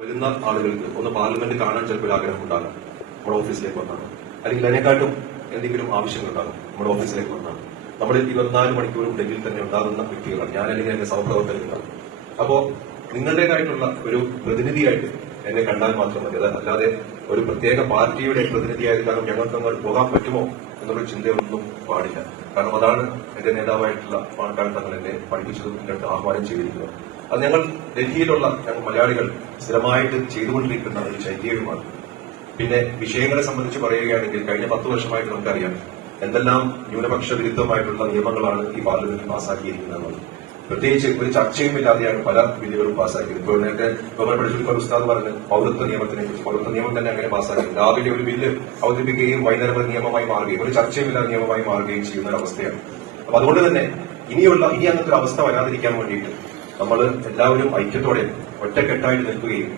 വരുന്ന ആളുകൾക്ക് ഒന്ന് പാർലമെന്റ് കാണാൻ ചിലപ്പോൾ ആഗ്രഹം ഉണ്ടാകാം, നമ്മുടെ ഓഫീസിലേക്ക് വന്നാണ്. അല്ലെങ്കിൽ അതിനെക്കാട്ടും എന്തെങ്കിലും ആവശ്യങ്ങളുണ്ടാകും, നമ്മുടെ ഓഫീസിലേക്ക് വന്നാണ്. നമ്മൾ 24 മണിക്കൂറും ഡൽഹിയിൽ തന്നെ ഉണ്ടാകുന്ന വ്യക്തികളാണ് ഞാൻ, അല്ലെങ്കിൽ എന്റെ സഹപ്രവർത്തകരുണ്ടാകും. അപ്പോ നിങ്ങളുടേതായിട്ടുള്ള ഒരു പ്രതിനിധിയായിട്ട് എന്നെ കണ്ടാൽ മാത്രം മതി. അല്ലാതെ ഒരു പ്രത്യേക പാർട്ടിയുടെ പ്രതിനിധിയായിട്ടാണ് ഞങ്ങൾക്ക് പോകാൻ പറ്റുമോ എന്നുള്ള ചിന്തയൊന്നും പാടില്ല. കാരണം അതാണ് എന്റെ നേതാവായിട്ടുള്ള പാണക്കാട് തങ്ങൾ എന്നെ പഠിപ്പിച്ചതും എന്റെ അടുത്ത് ആഹ്വാനം ചെയ്തിരിക്കുന്നത്. അത് ഞങ്ങൾ ഡൽഹിയിലുള്ള ഞങ്ങൾ മലയാളികൾ സ്ഥിരമായിട്ട് ചെയ്തുകൊണ്ടിരിക്കുന്ന ഒരു ശൈത്യവുമാണ്. പിന്നെ വിഷയങ്ങളെ സംബന്ധിച്ച് പറയുകയാണെങ്കിൽ കഴിഞ്ഞ 10 വർഷമായിട്ട് നമുക്കറിയാം എന്തെല്ലാം ന്യൂനപക്ഷ വിരുദ്ധമായിട്ടുള്ള നിയമങ്ങളാണ് ഈ പാർലമെന്റിൽ പാസ്സാക്കിയിരിക്കുന്നത്. പ്രത്യേകിച്ച് ഒരു ചർച്ചയും ഇല്ലാതെയാണ് പല ബില്ലുകളും പാസ്സാക്കിയത്. ഇപ്പോൾ നേരത്തെ ബഹുമാനപ്പെട്ട ഉസ്താദ് പറഞ്ഞ് പൌരത്വ നിയമത്തിനെ കുറിച്ച്, പൌരത്വ നിയമം തന്നെ അങ്ങനെ പാസ്സാക്കി രാവിലെ ഒരു ബില്ല് അവതരിപ്പിക്കുകയും വൈകുന്നേരം ഒരു നിയമമായി മാറുകയും ഒരു ചർച്ചയുമില്ലാതെ നിയമമായി മാറുകയും ചെയ്യുന്ന ഒരു അവസ്ഥയാണ്. അപ്പൊ അതുകൊണ്ട് തന്നെ ഇനി അങ്ങനത്തെ ഒരു അവസ്ഥ വരാതിരിക്കാൻ വേണ്ടിയിട്ട് നമ്മൾ എല്ലാവരും ഐക്യത്തോടെ ഒറ്റക്കെട്ടായിട്ട് നിൽക്കുകയും